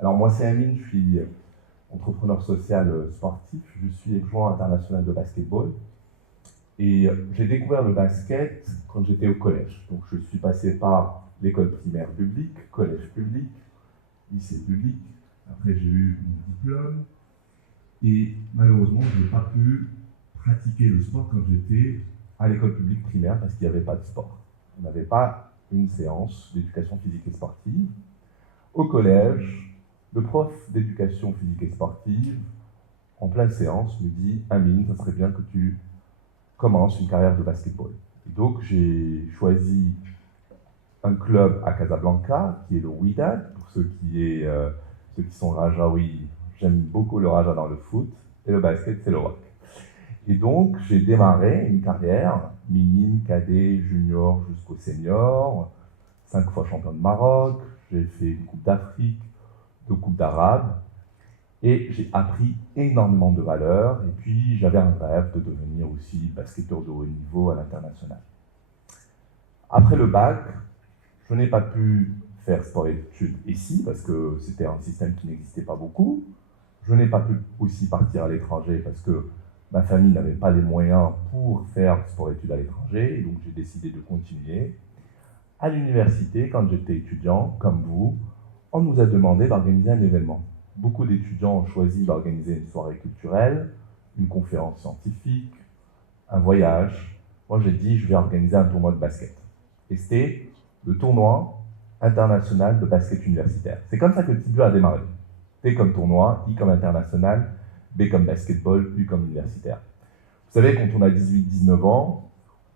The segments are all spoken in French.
Alors moi c'est Amine, je suis entrepreneur social sportif, je suis adjoint international de basketball et j'ai découvert le basket quand j'étais au collège. Donc je suis passé par l'école primaire publique, collège public, lycée public, après j'ai eu mon diplôme et malheureusement je n'ai pas pu pratiquer le sport quand j'étais à l'école publique primaire parce qu'il n'y avait pas de sport. On n'avait pas une séance d'éducation physique et sportive. Au collège, le prof d'éducation physique et sportive, en pleine séance, me dit « Amine, ça serait bien que tu commences une carrière de basketball ». Et donc j'ai choisi un club à Casablanca, qui est le Wydad, pour ceux qui sont rajaouis, j'aime beaucoup le raja dans le foot, et le basket, c'est le rock. Et donc, j'ai démarré une carrière minime, cadet, junior jusqu'au senior, 5 fois champion de Maroc, j'ai fait une Coupe d'Afrique, 2 Coupes d'Arabe, et j'ai appris énormément de valeurs, et puis j'avais un rêve de devenir aussi basketteur de haut niveau à l'international. Après le bac, je n'ai pas pu faire sport et études ici, parce que c'était un système qui n'existait pas beaucoup. Je n'ai pas pu aussi partir à l'étranger, parce que ma famille n'avait pas les moyens pour faire sport et études à l'étranger, et donc j'ai décidé de continuer. À l'université, quand j'étais étudiant, comme vous, on nous a demandé d'organiser un événement. Beaucoup d'étudiants ont choisi d'organiser une soirée culturelle, une conférence scientifique, un voyage. Moi, j'ai dit, je vais organiser un tournoi de basket. Et c'était le tournoi international de basket universitaire. C'est comme ça que Tibio a démarré. T comme tournoi, I comme international, B comme basketball, U comme universitaire. Vous savez, quand on a 18-19 ans,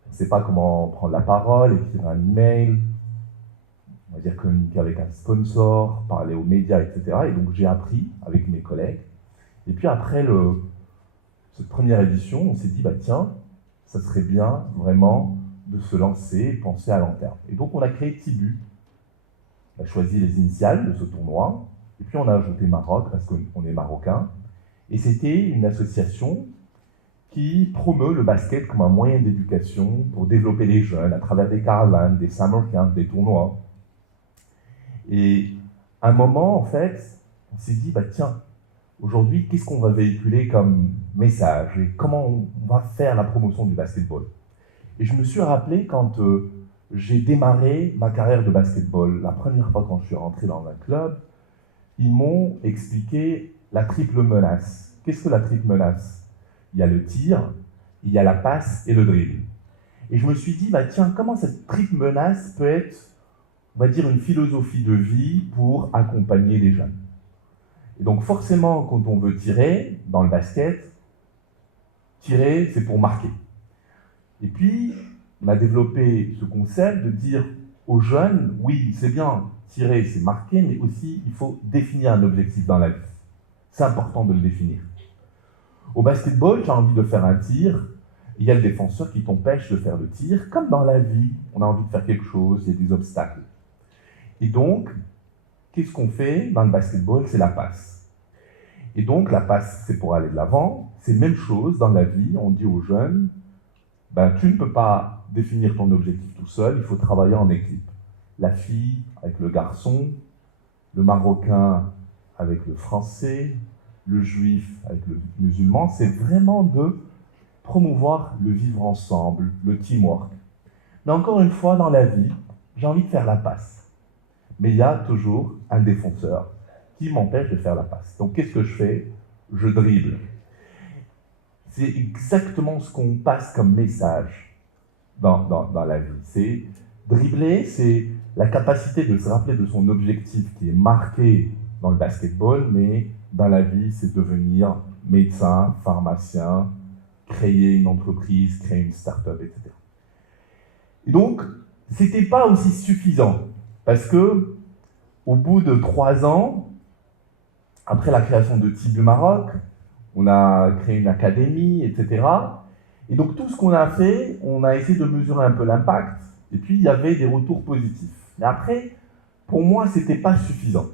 on ne sait pas comment prendre la parole, écrire un email, on va dire communiquer avec un sponsor, parler aux médias, etc. Et donc j'ai appris avec mes collègues. Et puis après cette première édition, on s'est dit, bah tiens, ça serait bien vraiment de se lancer et penser à long terme. Et donc on a créé Tibu. On a choisi les initiales de ce tournoi, et puis on a ajouté Maroc parce qu'on est marocain. Et c'était une association qui promeut le basket comme un moyen d'éducation pour développer les jeunes à travers des caravanes, des summer camps, des tournois. Et à un moment, en fait, on s'est dit, bah tiens, aujourd'hui, qu'est-ce qu'on va véhiculer comme message et comment on va faire la promotion du basketball? Et je me suis rappelé quand j'ai démarré ma carrière de basketball, la première fois quand je suis rentré dans un club, ils m'ont expliqué la triple menace. Qu'est-ce que la triple menace? Il y a le tir, il y a la passe et le dribble. Et je me suis dit, bah tiens, comment cette triple menace peut être, on va dire, une philosophie de vie pour accompagner les jeunes? Et donc forcément, quand on veut tirer dans le basket, tirer, c'est pour marquer. Et puis, on a développé ce concept de dire aux jeunes, oui, c'est bien, tirer, c'est marquer, mais aussi, il faut définir un objectif dans la vie. C'est important de le définir. Au basketball, j'ai envie de faire un tir, il y a le défenseur qui t'empêche de faire le tir. Comme dans la vie, on a envie de faire quelque chose, il y a des obstacles. Et donc, qu'est-ce qu'on fait dans le basketball? C'est la passe. Et donc, la passe, c'est pour aller de l'avant. C'est la même chose dans la vie, on dit aux jeunes, ben, tu ne peux pas définir ton objectif tout seul, il faut travailler en équipe. La fille avec le garçon, le Marocain avec le Français, le Juif avec le musulman, c'est vraiment de promouvoir le vivre ensemble, le teamwork. Mais encore une fois, dans la vie, j'ai envie de faire la passe. Mais il y a toujours un défenseur qui m'empêche de faire la passe. Donc qu'est-ce que je fais? Je dribble. C'est exactement ce qu'on passe comme message dans la vie. C'est dribbler, c'est la capacité de se rappeler de son objectif qui est marqué dans le basketball, mais dans la vie, c'est devenir médecin, pharmacien, créer une entreprise, créer une start-up, etc. Et donc, c'était pas aussi suffisant, parce que au bout de 3 ans, après la création de Tibu Maroc, on a créé une académie, etc. Et donc tout ce qu'on a fait, on a essayé de mesurer un peu l'impact, et puis il y avait des retours positifs. Mais après, pour moi, c'était pas suffisant.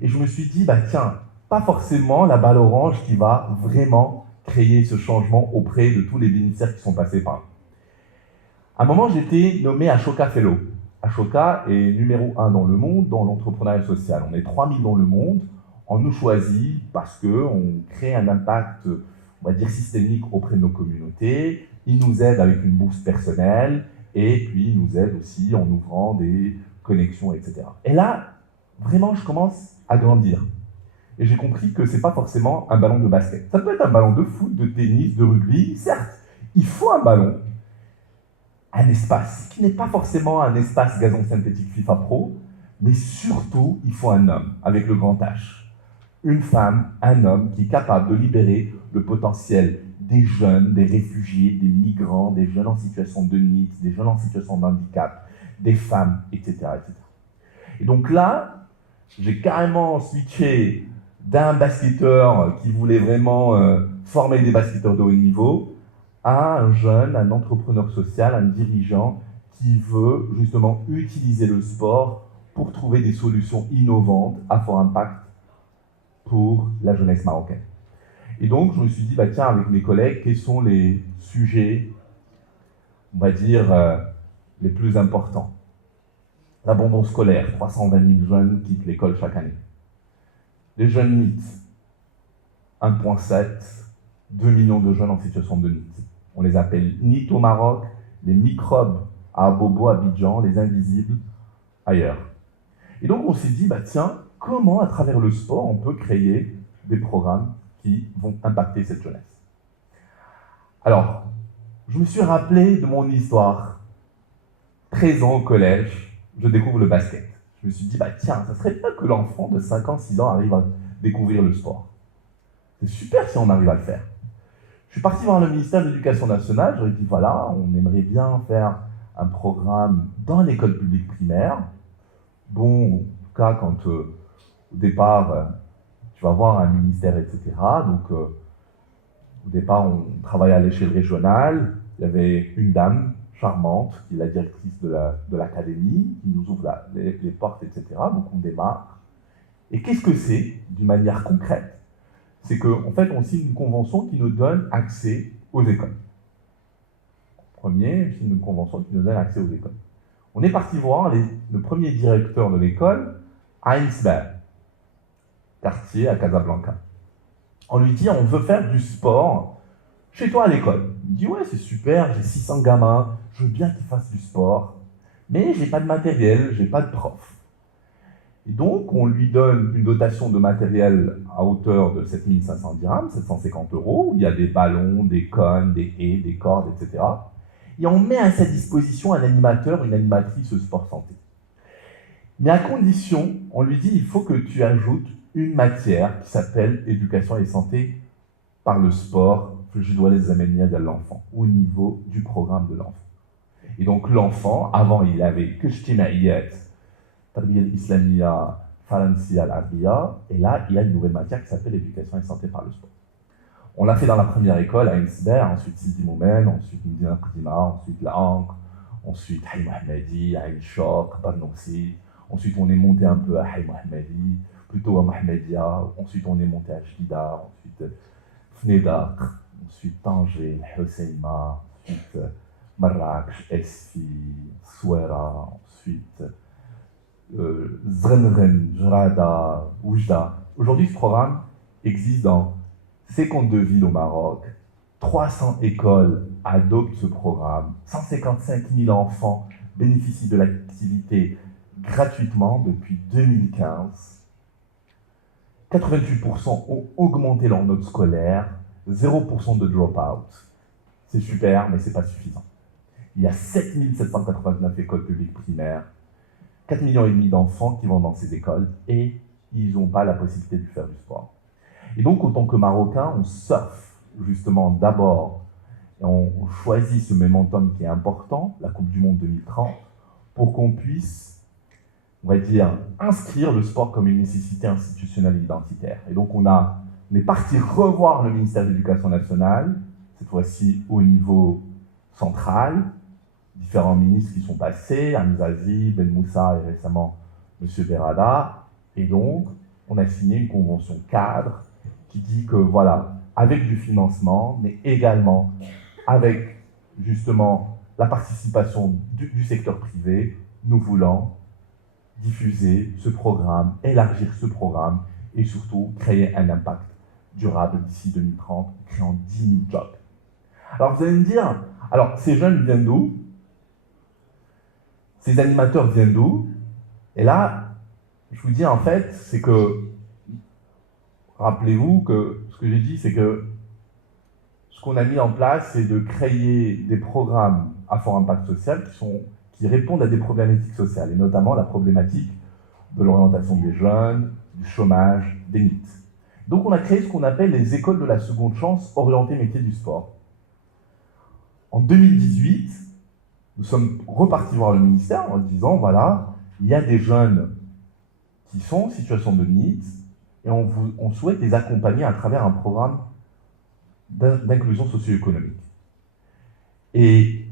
Et je me suis dit, bah tiens, pas forcément la balle orange qui va vraiment créer ce changement auprès de tous les bénéficiaires qui sont passés par là. À un moment, j'étais nommé Ashoka Fellow. Ashoka est numéro 1 dans le monde dans l'entrepreneuriat social. On est 3000 dans le monde. On nous choisit parce qu'on crée un impact, on va dire, systémique auprès de nos communautés. Ils nous aident avec une bourse personnelle et puis ils nous aident aussi en ouvrant des connexions, etc. Et là, vraiment, je commence à grandir. Et j'ai compris que ce n'est pas forcément un ballon de basket. Ça peut être un ballon de foot, de tennis, de rugby. Certes, il faut un ballon, un espace, qui n'est pas forcément un espace gazon synthétique FIFA Pro, mais surtout, il faut un homme, avec le grand H. Une femme, un homme qui est capable de libérer le potentiel des jeunes, des réfugiés, des migrants, des jeunes en situation de need, des jeunes en situation de handicap, des femmes, etc. etc. Et donc là, j'ai carrément switché d'un basketteur qui voulait vraiment former des basketteurs de haut niveau à un jeune, un entrepreneur social, un dirigeant qui veut justement utiliser le sport pour trouver des solutions innovantes à fort impact pour la jeunesse marocaine. Et donc, je me suis dit, bah, tiens, avec mes collègues, quels sont les sujets, on va dire, les plus importants? L'abandon scolaire, 320 000 jeunes quittent l'école chaque année. Les jeunes NEET, 1,7, 2 millions de jeunes en situation de NEET. On les appelle NEET au Maroc, les microbes à Abobo, à Abidjan, les invisibles ailleurs. Et donc, on s'est dit, bah, tiens, comment, à travers le sport, on peut créer des programmes qui vont impacter cette jeunesse. Alors, je me suis rappelé de mon histoire. 13 ans au collège, je découvre le basket. Je me suis dit, bah tiens, ça serait bien que l'enfant de 5 ans, 6 ans arrive à découvrir le sport. C'est super si on arrive à le faire. Je suis parti voir le ministère de l'Éducation nationale, je leur ai dit, voilà, on aimerait bien faire un programme dans l'école publique primaire. Bon, en tout cas, quand au départ, tu vas voir un ministère, etc. Donc, au départ, on travaillait à l'échelle régionale. Il y avait une dame charmante, qui est la directrice de l'académie, qui nous ouvre les portes, etc. Donc, on démarre. Et qu'est-ce que c'est, d'une manière concrète? C'est qu'en fait, on signe une convention qui nous donne accès aux écoles. Premier, on signe une convention qui nous donne accès aux écoles. On est parti voir le premier directeur de l'école à Ainsberg, quartier à Casablanca. On lui dit, on veut faire du sport chez toi à l'école. Il dit, ouais, c'est super, j'ai 600 gamins, je veux bien qu'ils fassent du sport, mais j'ai pas de matériel, j'ai pas de prof. Et donc, on lui donne une dotation de matériel à hauteur de 7500 dirhams, 750 €, où il y a des ballons, des cônes, des haies, des cordes, etc. Et on met à sa disposition un animateur, une animatrice sport santé. Mais à condition, on lui dit, il faut que tu ajoutes une matière qui s'appelle éducation et santé par le sport, que je dois les amener à l'enfant, au niveau du programme de l'enfant. Et donc l'enfant, avant il avait que Ijtimaiyat, Tarbiya al-Islamiyya, Faransiya al-Arabiya, et là il y a une nouvelle matière qui s'appelle éducation et santé par le sport. On l'a fait dans la première école à Ainsberg, ensuite Sidi Moumen, ensuite Medina Qadima, ensuite La Ancre, ensuite Haï Mohammadi, Aïn Chok, Barnoussi, ensuite on est monté un peu à Haï Mohammadi, plutôt à Mohammedia, ensuite on est monté à Jdida, ensuite Fnedak, ensuite Tanger, Husseima, ensuite Marrakech, Esfi, Souera, ensuite Zrenren, Jrada, Oujda. Aujourd'hui, ce programme existe dans 52 villes au Maroc, 300 écoles adoptent ce programme, 155 000 enfants bénéficient de l'activité gratuitement depuis 2015. 88% ont augmenté leur note scolaire, 0% de drop-out. C'est super, mais ce n'est pas suffisant. Il y a 7 789 écoles publiques primaires, 4,5 millions d'enfants qui vont dans ces écoles et ils n'ont pas la possibilité de faire du sport. Et donc, en tant que Marocains, on surfe justement d'abord, et on choisit ce momentum qui est important, la Coupe du Monde 2030, pour qu'on puisse, on va dire, inscrire le sport comme une nécessité institutionnelle et identitaire. Et donc, on est parti revoir le ministère de l'Éducation nationale, cette fois-ci au niveau central, différents ministres qui sont passés, Hamzazi, Ben Moussa et récemment M. Berada, et donc, on a signé une convention cadre qui dit que, voilà, avec du financement, mais également avec, justement, la participation du secteur privé, nous voulons diffuser ce programme, élargir ce programme et surtout créer un impact durable d'ici 2030, créant 10 000 jobs. Alors vous allez me dire, alors ces jeunes viennent d'où? Ces animateurs viennent d'où? Et là, je vous dis en fait, c'est que, rappelez-vous que ce que j'ai dit, c'est que ce qu'on a mis en place, c'est de créer des programmes à fort impact social qui répondent à des problématiques sociales, et notamment la problématique de l'orientation des jeunes, du chômage, des NEET. Donc on a créé ce qu'on appelle les écoles de la seconde chance orientées métiers du sport. En 2018, nous sommes repartis voir le ministère en disant, voilà, il y a des jeunes qui sont en situation de NEET et on souhaite les accompagner à travers un programme d'inclusion socio-économique. Et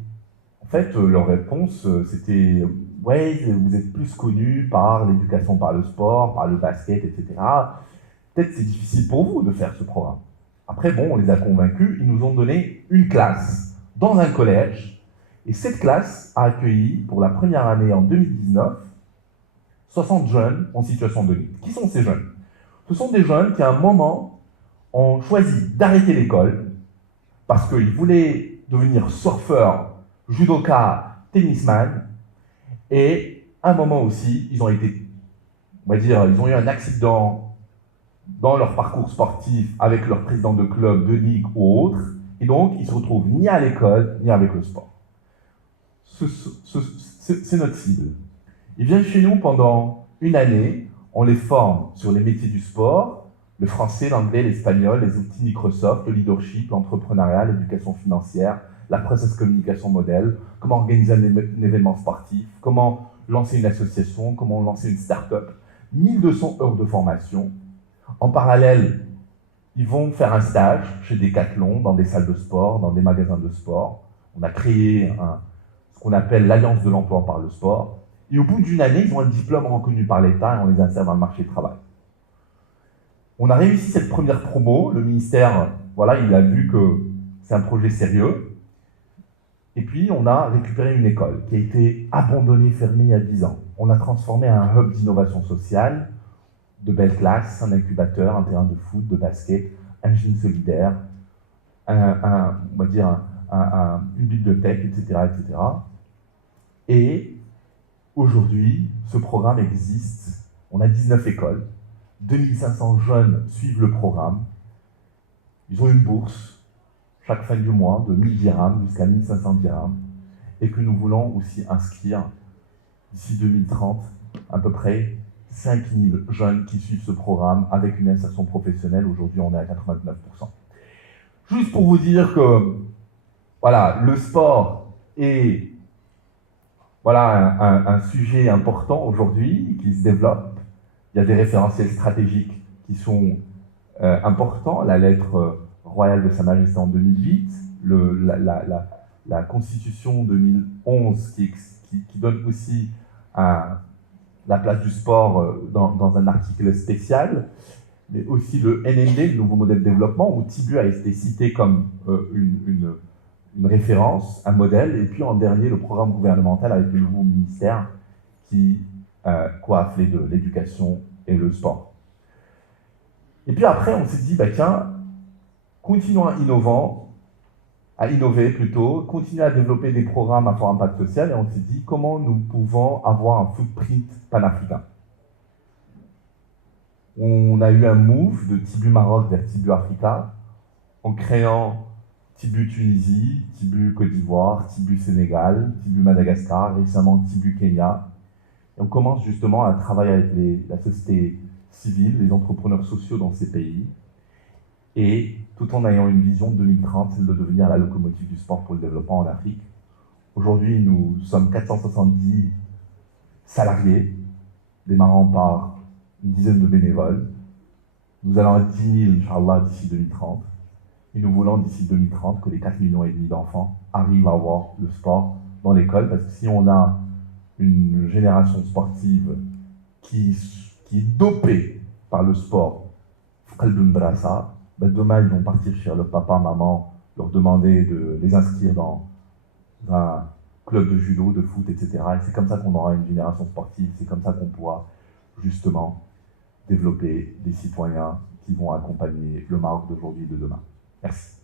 en fait, leur réponse, c'était « Ouais, vous êtes plus connus par l'éducation par le sport, par le basket, etc. Peut-être c'est difficile pour vous de faire ce programme. » Après, bon, on les a convaincus, ils nous ont donné une classe dans un collège, et cette classe a accueilli, pour la première année en 2019, 60 jeunes en situation de NEET. Qui sont ces jeunes? Ce sont des jeunes qui, à un moment, ont choisi d'arrêter l'école parce qu'ils voulaient devenir surfeurs, judoka, tennisman, et à un moment aussi, ils ont été, on va dire, ils ont eu un accident dans leur parcours sportif avec leur président de club, de ligue ou autre, et donc ils se retrouvent ni à l'école, ni avec le sport. C'est notre cible. Ils viennent chez nous pendant une année, on les forme sur les métiers du sport, le français, l'anglais, l'espagnol, les outils Microsoft, le leadership, l'entrepreneuriat, l'éducation financière, la process communication modèle, comment organiser un événement sportif, comment lancer une association, comment lancer une start-up. 1200 heures de formation. En parallèle, ils vont faire un stage chez Decathlon, dans des salles de sport, dans des magasins de sport. On a créé ce qu'on appelle l'Alliance de l'emploi par le sport. Et au bout d'une année, ils ont un diplôme reconnu par l'État et on les insère dans le marché du travail. On a réussi cette première promo, le ministère, voilà, il a vu que c'est un projet sérieux. Et puis, on a récupéré une école qui a été abandonnée, fermée il y a 10 ans. On a transformé un hub d'innovation sociale, de belles classes, un incubateur, un terrain de foot, de basket, un gym solidaire, on va dire une bibliothèque, etc., etc. Et aujourd'hui, ce programme existe. On a 19 écoles. 2500 jeunes suivent le programme. Ils ont une bourse chaque fin du mois de 1000 dirhams jusqu'à 1500 dirhams et que nous voulons aussi inscrire d'ici 2030 à peu près 5000 jeunes qui suivent ce programme avec une insertion professionnelle. Aujourd'hui, on est à 89%. Juste pour vous dire que voilà, le sport est voilà, un sujet important aujourd'hui qui se développe. Il y a des référentiels stratégiques qui sont importants. La lettre royale de Sa Majesté en 2008, la Constitution 2011 qui donne aussi la place du sport dans un article spécial, mais aussi le NND, le nouveau modèle de développement, où Tibu a été cité comme une référence, un modèle, et puis en dernier, le programme gouvernemental avec le nouveau ministère qui coiffé de l'éducation et le sport. Et puis après, on s'est dit, bah tiens, continuons à innover plutôt, continuer à développer des programmes à fort impact social, et on s'est dit, comment nous pouvons avoir un footprint panafricain. On a eu un move de Tibu Maroc vers Tibu Africa, en créant Tibu Tunisie, Tibu Côte d'Ivoire, Tibu Sénégal, Tibu Madagascar, récemment Tibu Kenya. Et on commence justement à travailler avec la société civile, les entrepreneurs sociaux dans ces pays, et tout en ayant une vision de 2030, celle de devenir la locomotive du sport pour le développement en Afrique. Aujourd'hui, nous sommes 470 salariés, démarrant par une dizaine de bénévoles. Nous allons à 10 000, Inch'Allah, d'ici 2030. Et nous voulons, d'ici 2030, que les 4,5 millions d'enfants arrivent à avoir le sport dans l'école, parce que si on a une génération sportive qui est dopée par le sport, ben demain ils vont partir chez leur papa, maman, leur demander de les inscrire dans un clubs de judo, de foot, etc. Et c'est comme ça qu'on aura une génération sportive, c'est comme ça qu'on pourra justement développer des citoyens qui vont accompagner le Maroc d'aujourd'hui et de demain. Merci.